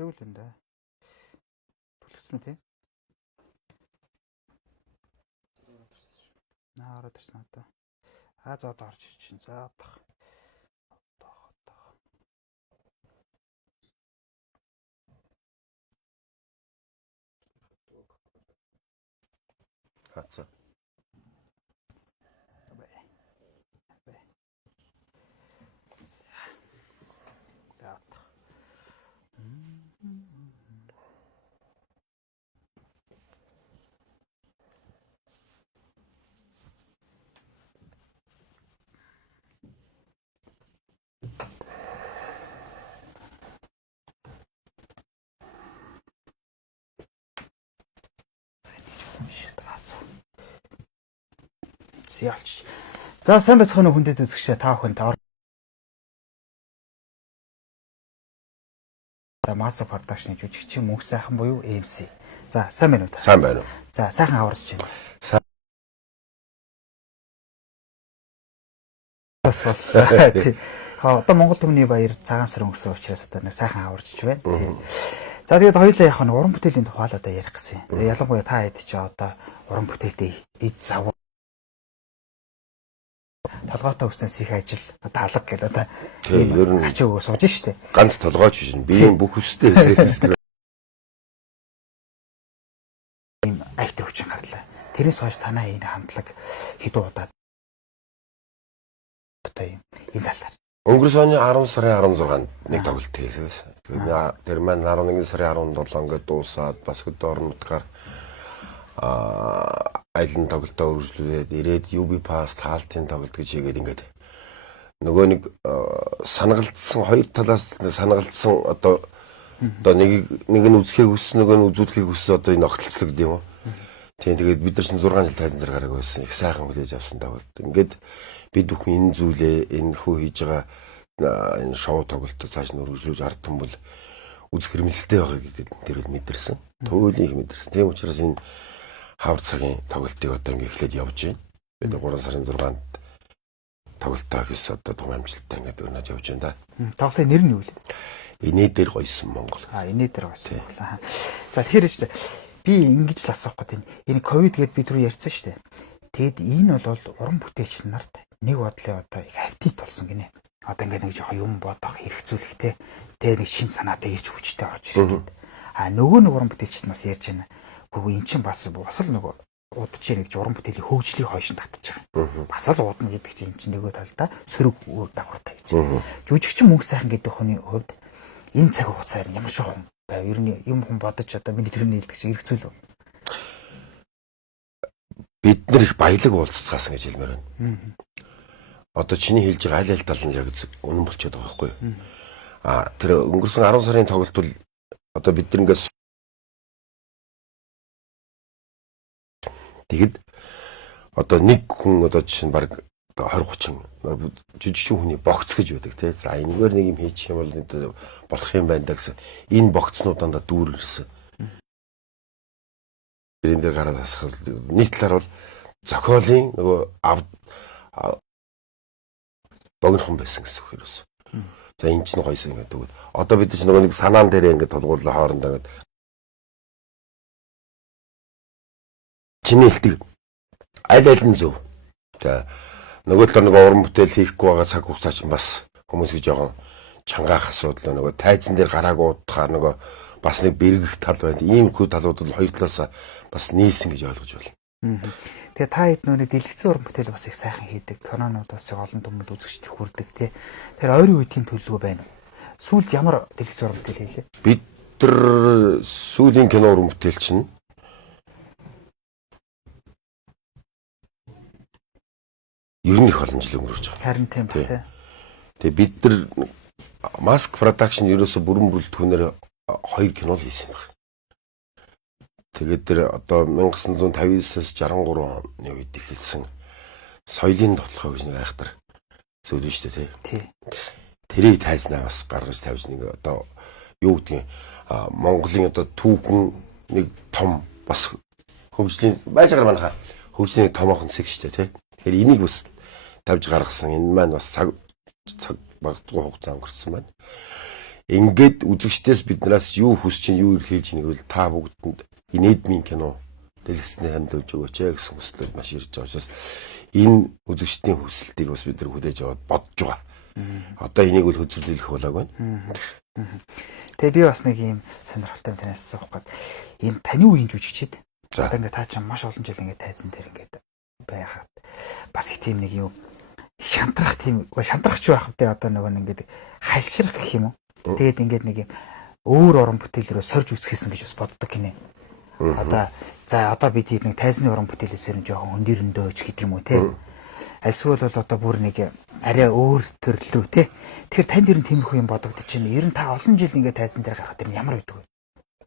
орж ивэл энэ да. Төлөвсөн үү те? Ороод ирсэн одоо. За одоо орж ирж чинь. За одоо. Хацаа. Ялч. За сайн байцгаана уу хүндэт үзэгчдээ та бүхэнд Master Production-ы жүжигчин мөнх сайхан буюу MC. За сайн байна уу та? Сайн байна уу? За сайхан аварч байна. Бас. Одоо Монгол Түмний баяр цагаан сар өнгөрсөн учраас одоо нэг сайхан аварч байна. За тэгээд хоёулаа яг нь уран бүтээлийн тухай л одоо ярих гэсэн. Тэгээд ялангуяа та хэд ч одоо уран бүтээлтэй эд зав толгойтой өснөөс их ажил даалга гэдэг одоо ер нь ачаа өгөө сууж штэ. Ганц толгойч биш нь биеийн бүх өстэй хэсэг ийм айтай хүчин гарлаа. Тэрнээс хойш танаа энэ хамтлаг хэдэн удаа одоо энэ талаар. Өнгөрсөн оны 10 сарын 16-нд нэг тоглолт хийсэн. Тэгээд тэр маань 11 сарын 17 ингээд дуусаад бас хөдөө орон нутгаар айлын тоглолтоо үргэлжлүүлээд ирээд UB Pass таалтын тоглолт гэж хийгээд ингээд нөгөө нэг санагалдсан хоёр талаас санагалдсан одоо нэг нь үзэхийг хүссэн нөгөө нь үзүүлэхийг хүссэн одоо энэ огтлцлог гэдэг юм уу. Тийм тэгээд бид нар чинь 6 жил тайзан дээр гараг байсан. Их сайхан хүлээж авсан тоглолт. Ингээд бид бүхэн энэ зүйлээ энэ хөө хийж байгаа энэ шоу тоглолтыг цааш нь үргэлжлүүлж ардсан бол үзэх хэрэгэлтэй байгаа гэдэг тэр мэдэрсэн. Туйлын их мэдэрсэн. Тийм учраас энэ хавар цагийн тоглолтыг одоо ингээ эхлээд явж байна. Бид 3 сарын 6-нд тоглолтоо хийс одоо том амжилттай ингээ өрнөд явж байна да. Тоглолтын нэр нь юу вэ? Инээ дээр гойсон Монгол. Инээ дээр гойсон Монгол. За тэгэхээр би ингэж л асуух гэдэг энэ ковид гэдээ бид түрүү ярьсан шүү дээ. Тэгэд энэ бол уран бүтээлч нарт нэг бодлын одоо хавтит болсон гинэ. Одоо ингээ нэг жоохон юм бодох хэрэгцүүлэхтэй тэгээд шин санаатай ирж хүчтэй орж ирэх. Нөгөө нэг уран бүтээлчд бас ярьж байна. Гэхдээ эн чинь бас л нөгөө удаж яах гэж уран бүтээлийн хөгжлийн хойшин татж байгаа. Бас л удна гэдэг чинь эн чинь нөгөө талдаа сөрөг дагавартай гэж. Жүжигчин мөнх сайхан гэдэг хүний хувьд энэ цаг хугацаар ямар шохон байв? Ер нь юм хүн бодож одоо миний төрний хэлдэг чинь хэрэгцүүл үү? Бид нар их баялаг уулзцаасан гэж хэлмээр байна. Одоо чиний хэлж байгаа аль аль тал нь яг үнэн болчиход байгаа байхгүй юу? Тэр өнгөрсөн 10 сарын тоглолт бол одоо бид нар ингээд тэгэд одоо нэг хүн одоо жишээ нь баг 20 30 жижигхэн хүний богц гэж байдаг тий. За энэгээр нэг юм хийчих юм бол болох юм байна да гэсэн. Энэ богцнуудаа дүүр ирсэн. Энэ дээр гараад асах нэг талаар бол зохиолын нөгөө богинохон байсан гэсэн үг хэрэгсэн. За энэ ч гойсон юм гэдэг. Одоо бид чинь нөгөө нэг санаан дээр ингээд толгуурлаа хоорондоо ингээд чиний хэлдэг аль аль нь зөв. За нөгөө талаар нөгөө уран бүтээл хийхгүй байгаа цаг хугацаа чинь бас хүмүүсийг жоохон чангаах асуудал нөгөө тайзан дээр гараагүй удахаар нөгөө бас нэг бэргэх тал байна. Ийм хүү талууд бол хоёр талаас бас нийлсэн гэж ойлгож байна. Тэгээ та хэд нөгөө дэлгэцэн уран бүтээл бас их сайхан хийдэг. Кинонууд бас олон түмэнд үзэгчд хүрдэг тий. Тэр ойрын үеийн төлөвлөгөө байна уу? Сүүлд ямар дэлгэцэн уран бүтээл хийлээ? Бид тэр сүүлийн кино уран бүтээл чинь ер нь их олон жил өнгөрч байгаа. Харин тийм ба тий. Тэгээ бид нар Mask Production ерөөсө бүрэн бүрэлдэхүүнээр 2 кино л хийсэн байна. Тэгээд тэр одоо 1959-с 63 оны үед эхэлсэн соёлын тоглохоо гэж нэг айхтар зүйл нь шүү дээ тий. Тэрийг тайзнаа бас гаргаж тавьж нэг одоо юу гэдгийг Монголын одоо түүхэн нэг том бас хөгжлийн байж байгаа манайха хөгжлийн томоохон цэг шүү дээ тий. Тэгэхээр энийг бас тавьж гаргасан энэ маань бас цаг багтгүй хугацаа өнгөрсөн байна. ингээд үзэгчдээс биднээс юу хүсэж чинь юу илэрхийлж байгааг бол та бүгдэнд инээдмийн кино дэлгэцний хандуулж өгөөч гэсэн хүслээр маш ирж байгаа учраас энэ үзэгчдийн хүсэлтийг бас бид нар хүлээж аваад бодож байгаа. Одоо энийг бол хөзөрлөх болоогүй. Тэгээ би бас нэг юм сонирхолтой юм танаас асуух гээд энэ таны үеийн жүжигчид одоо ингээд та чинь маш олон жил ингээд тайзан дээр ингээд байхад бас их тийм нэг юм шантрах шантрахч байх вэ одоо нөгөө ингээд хальшрах гэх юм уу. Тэгээд ингээд нэг юм өөр уран бүтээл рүү сорж үсгэсэн гэж бас боддог гинэ. Одоо бид нэг тайзны уран бүтээлээсээр нь жоохон хөндөрөндөөч гэдэг юм уу те. Альсвал бол одоо бүр нэг арай өөр төрлөө те. Тэгэхээр танд ер нь тиймэрхүү юм бодогдож байна. Ер нь та олон жил ингээд тайзан дээр гарахад ер нь ямар байдаг вэ?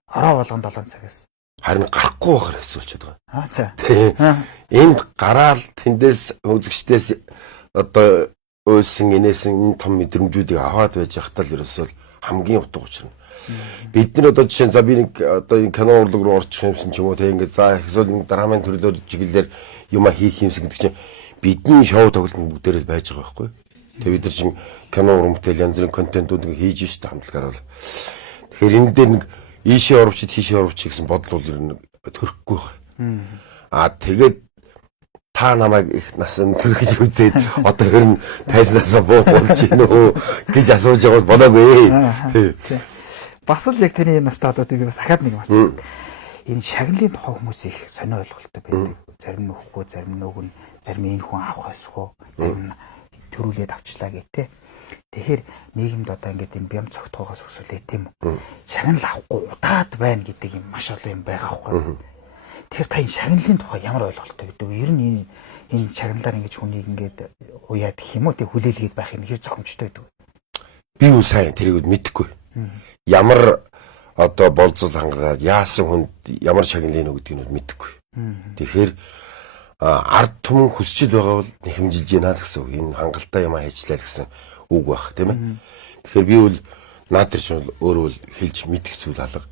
Ороо болгон 7 цагаас. Харин гарахгүй байхаар хэцүүлчихэж байгаа. За. Энд гараал тэндээс үзэгчдээс одоо өйсөн инээсэн энэ том мэдрэмжүүдийг аваад байж захтал ерөөсөө хамгийн утга учир нь. Бид нар одоо жишээ нь за би нэг одоо энэ кино урлаг руу орчих юмсан ч юм уу те ингээд за эсвэл нэг драмын төрлөөр чиглэлээр юм хийх юмсан гэдэг чинь бидний шоу тоглолтын бүгдээр л байж байгаа байхгүй. Тэгээ бид нар чинь кино уран бүтээл янз бүрийн контентууд нэг хийж штэ хамтлагаар бол. Тэгэхээр энэ дээр нэг ийшээ оровчид хийшээ оровч гэсэн бодол бол ер нь төрөхгүй байна. Тэгээд та намайг их насан төрөж үзээд одоо ер нь тайзнасаа буу болж гинэ үү гэж асууж байгаа болоогүй. Тий. Бас л яг таны настай болоод би бас дахиад нэг юм асуух. Энэ шагналын тухай хүмүүс их сонио ойлголттой байдаг. Зарим нь өгөхгүй, зарим нь өгнө, зарим нь энэ хүн авах эсвэл зарим нь төрүүлээд авчлаа гэдэг. Тэгэхээр нийгэмд одоо ингээд энэ бям цогтгоогоос өсвөлээ тийм үү. Шагнал авахгүй удаад байна гэдэг юм маш олон юм байгаа байхгүй. Тэгэхээр та энэ шагналын тухай ямар ойлголттой гэдэг вэ? Ер нь энэ шагналаар ингэж хүнийг ингээд уяад гэх юм уу тэг хүлээлгээд байх юм хэр зохимжтой байдаг вэ? Би үн сайн тэрийг мэдэхгүй. Ямар одоо болцол хангалаад яасан хүнд ямар шагналын өгдөг нь мэдэхгүй. Тэгэхээр ард түмэн хүсчил байгаа бол нэхэмжилж яана гэсэн үг. Энэ хангалттай юм ажиллаа гэсэн үг байх тийм ээ. Тэгэхээр би бол наад тэр чинь өөрөө л хэлж мэдэх зүйл алга.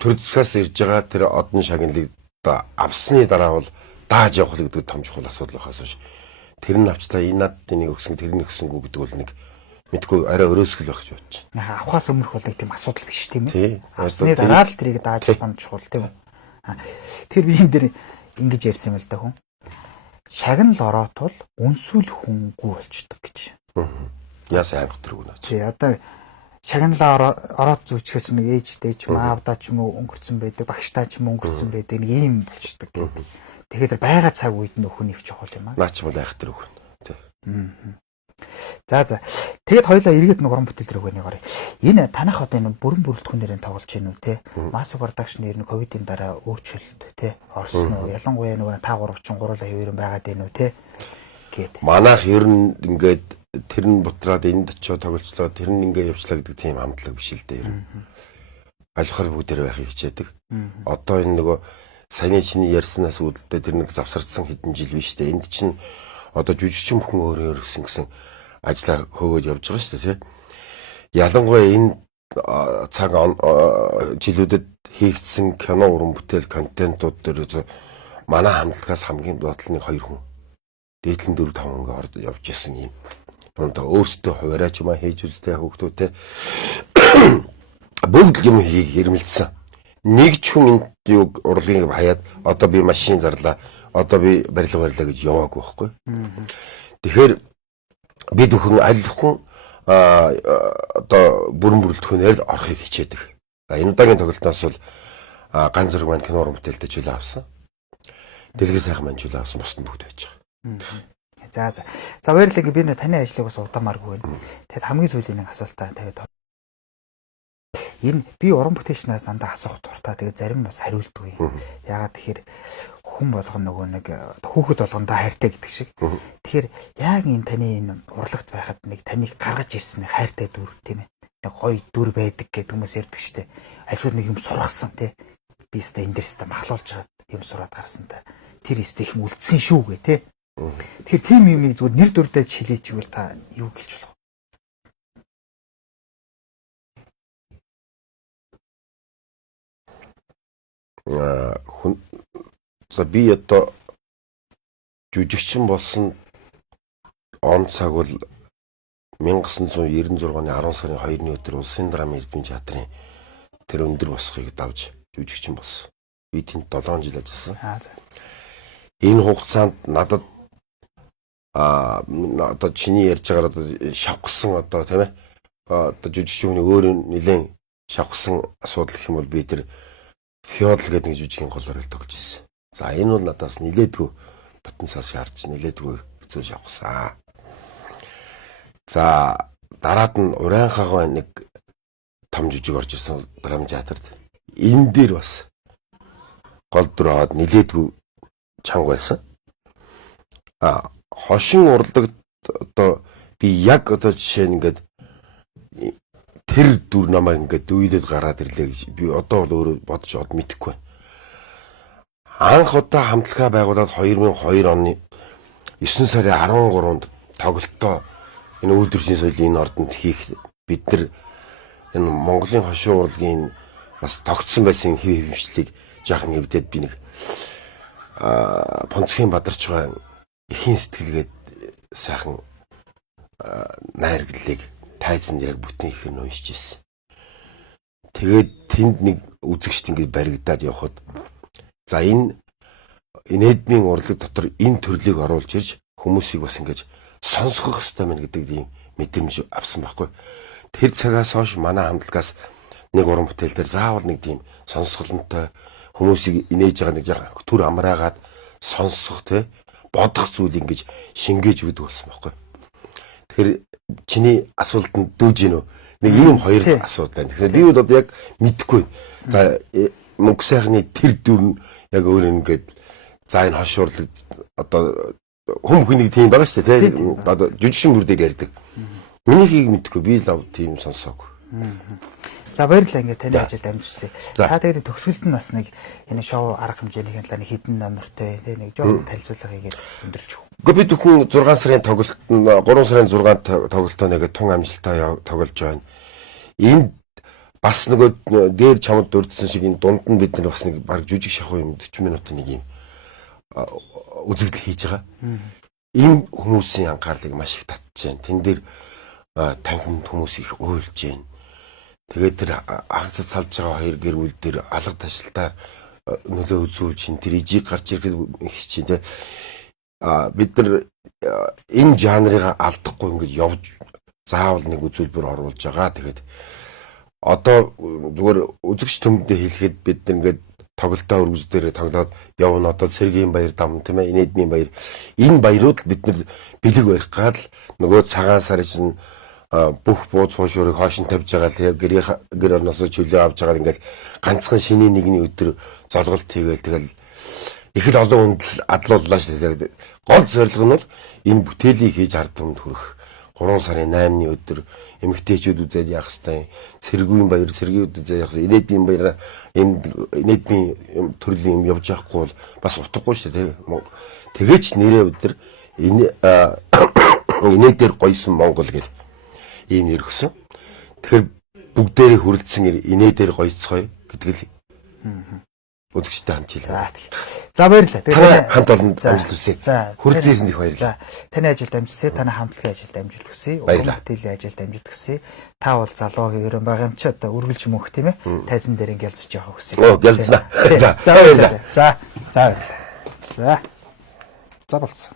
Төр засгаас ирж байгаа тэр одон шагналыг авсны дараа бол дааж явах гэдэг том чухал асуудал байхаас биш. Тэр нь авчлаа энэ над нэг өгсөн тэр нь өгсөнгүү гэдэг бол нэг мэдгүй арай өрөөсгөл байх гэж бодож байна. Авахаас өмнөх бол тийм асуудал биш тийм ээ. Авсны дараа л тэрийг дааж явах нь чухал тийм үү. Тэр би энэ дэр ингэж ярьсан юм л да хүн. Шагнал ороод бол үнсүүл хүнгүй болчдөг гэж. Яас аймаг тэрг үнэ. Тий одоо шагналаа ороод зүүчгэж нэг ээжтэй ч маавдаа ч юм уу өнгөрцөн байдаг, багштай ч юм өнгөрцөн байдаг нэг ийм болчдөг гэдэг. Тэгэхээр байгаа цаг үед нөхөн их чухал юм аа. Наач бол айх тэр өгөн. Тий. За. Тэгээд хоёлаа эргээд нэг уран бүтээл рүү гэнэ гарыг. Энэ танах одоо энэ бүрэн бүрэлдэхүүнээр тоглож гин үү те? Mass production нэр нь ковидын дараа өөрчлөлт те? Орсон уу? Ялангуяа нөгөө та 33 байгаад байна уу те? Гэт. Манайх ер нь ингээд тэр нь бутраад энд очиод тоглолцлоо тэр нь ингээд явчлаа гэдэг тийм хамтлаг биш л дээ ер нь. Алхахар бүгдээр байхыг хичээдэг. Одоо энэ нөгөө саяны чиний ярьснаас үүдэлтэй тэр нэг завсарсан хэдэн жил биш дээ. Энд чинь одоо жүжигчин бүхэн өөрөө гэсэн ажлаа хөөгөөд явж байгаа шүү дээ тий. Ялангуяа энэ цаг жилүүдэд хийгдсэн кино уран бүтээл контентууд дээр манай хамтлагаас хамгийн бодлын 2 хүн дээдлэн 4 5 ингээ орж явж исэн юм. Одоо өөрсдөө хуваараа ч юм хийж үзтэй хүүхдүүдтэй бүгд юм хийх хэрмэлцсэн. Нэг ч хүн энэ юг урлагийг хаяад одоо би машин зарлаа, одоо би барилга барилаа гэж яваагүй байхгүй. Тэгэхээр бид бүхэн аль хүн одоо бүрэн бүрэлдэхүүнээр л орохыг хичээдэг. Энэ удаагийн тоглолтоос бол ганц зэрэг маань кино уран бүтээлтэй чөлөө авсан. Дэлгэр сайхан маань чөлөө авсан бусд нь бүгд байж байгаа. За баярлалаа. Би таны ажлыг бас удаамааргүй байна. Тэгэд хамгийн сүүлийн нэг асуултаа тавиад энэ би уран бүтээлчнээс дандаа асуух дуртай. Тэгээд зарим бас хариулдаггүй. Яагаад тэгэхээр хүн болгоно нөгөө нэг хүүхэд болгондоо хайртай гэдэг шиг. Тэгэхээр яг энэ таны энэ урлагт байхад нэг таныг гаргаж ирсэн нэг хайртай дүр тийм ээ. Нэг гоё дүр байдаг гэдэг хүмүүс ярьдаг шүү дээ. Альсгүй нэг юм сургасан тий. Би өстө энэ дээрс та махлуулж хагаад юм сураад гарсан та. Тэр өстө их үлдсэн шүү гэ тий. Тэгэхээр тийм юмыг зүгээр нэр дүрдээ хилээч гэвэл та юу гэлж болох вэ? За би одоо жүжигчин болсон он цаг бол 1996 оны 10 сарын 2-ны өдөр Улсын драмын эрдэмийн театрын тэр өндөр босхийг давж жүжигчин болсон. Би тэнд 7 жил ажилласан. Энэ хугацаанд надад одоо чиний ярьж байгаагаар одоо шавхсан одоо тийм ээ одоо жүжигчний өөр нэлээд шавхсан асуудал гэх юм бол би тэр феодал гэдэг нэг жүжигийн голоор л тоглож ирсэн. За энэ бол надаас нэлээдгүй потенциал шаардж нэлээдгүй хэцүү шавхсан. За дараад нь Урайхагай нэг том жүжиг орж ирсэн драм театрт. Энэ дээр бас гол дүр аваад нэлээдгүй чанга байсан. Хошин урлагт одоо би яг одоо жишээ нь ингээд тэр дүр намайг ингээд дүйдээд гараад ирлээ гэж би одоо бол өөрөө бодож мэдэхгүй байна. Анх удаа хамтлагаа байгуулад 2002 оны 9 сарын 13-нд тоглолтоо энэ үйлдвэрчний соёлын энэ ордонд хийх бид нар энэ Монголын хошин урлагийн бас тогтсон байсан хэвшилийг жаахан хэвдээд би нэг Понцгийн Бадарчгаан эхийн сэтгэлгээд сайхан найрглалыг тайзан яг бүтэн их нь уншиж ирсэн. Тэгээд тэнд нэг үзэгчд ингээд баригдаад явхад за энэ эдмийн урлаг дотор энэ төрлийг оруулж ирж хүмүүсийг бас ингэж сонсгох хэрэгтэй мэн гэдэг ийм мэдрэмж авсан байхгүй. Тэр цагаас хойш манай хамтлагаас нэг уран бүтээл дээр заавал нэг тийм сонсголонтой хүмүүсийг инээж байгаа нэг жаа төр амраагаад сонсох те бодох зүйл ингэж шингээж өгдөг болсон байхгүй. Тэгэхээр чиний асуултанд дөөж гинөө нэг ийм хоёр асуудал байна. Тэгэхээр би одоо яг мэдэхгүй. За мөнгө сайхны тэр дүр нь яг өөр ингээд за энэ хошуурлаг одоо хүм хүнийг тийм байгаа шүү дээ тийм одоо жүжигчин бүр дээр ярьдаг. Минийхийг мэдэхгүй би л тийм сонсоогүй. За баярлалаа ингээд таны ажилд амжилтсаа. Та тэгээд төгсгөлд нь бас нэг энэ шоу арга хэмжээний хяналтын хідэн номертой тийм нэг жоон танилцуулга хийгээд өндөрлж өг. Гэхдээ би зөвхөн 6 сарын тоглолт 3 сарын 6-нд тоглолтоо нэгэ тун амжилттай тоглож байна. Энд бас нөгөө дээр чамд дурдсан шиг энэ дунд нь бид нар бас нэг баг жүжиг шахуу юм 40 минутын нэг юм үзэгдэл хийж байгаа. Энэ хүмүүсийн анхаарлыг маш их татж байна. Тэн дээр танхимд хүмүүс их уйлж байна. Тэгээд тэр агцад салж байгаа хоёр гэр бүл дээр алга ташлалтаар нөлөө үзүүлж чинь тэр ижиг гарч ирэхэд их чинь те бид нар энэ жанрыг алдахгүй ингэж явж заавал нэг үзүүлбэр оруулж байгаа. Тэгээд одоо зүгээр үзэгч төмөндөө хэлэхэд бид ингээд тоглолтоо өргөж дээр тоглоод явна. Одоо Цэргийн баяр дам тийм ээ Энэдмийн баяр энэ баярууд бид нар бэлэг барих гал нөгөө цагаан сар чинь бүх бууз хуушурыг хойш нь тавьж байгаа л гэр орноос чөлөө авч байгаа ингээл ганцхан шиний нэгний өдөр золголт хийгээл тэгэл их л олон хүнд адлууллаа шүү дээ. Гол зорилго нь бол энэ бүтээлийг хийж ард түмэнд хүрэх 3 сарын 8-ны өдөр эмэгтэйчүүд үзээд явах хэвээр цэргийн баяр цэргийн үзээд явах Энэдмийн баяр Энэдмийн төрлийн юм явж явахгүй бол бас утгагүй шүү дээ. Тэгээч нэрээ бид нар Энэдээр гойсон Монгол гэдэг ийм нэр өгсөн. Тэгэхээр бүгдээрээ хүрэлцсэн Энэдээр гойцгоё гэдэг л үзэгчтэй хамт хэлээ. За баярлалаа. Тэгээд хамт олон амжилт хүсье. Хүрэлцээсэнд их баярлалаа. Таны ажилд амжилт, таны хамтлагийн ажилд амжилт хүсье. Баярлалаа. Бүтээлийн ажилд амжилт хүсье. Та бол залуу хэвээрэн байгаа юм чи одоо үргэлж мөнх тийм ээ. Тайзан дээр ингээл ялцж явах хүсье. Ялцсан. За баярлалаа. За баярлалаа. За болцсон.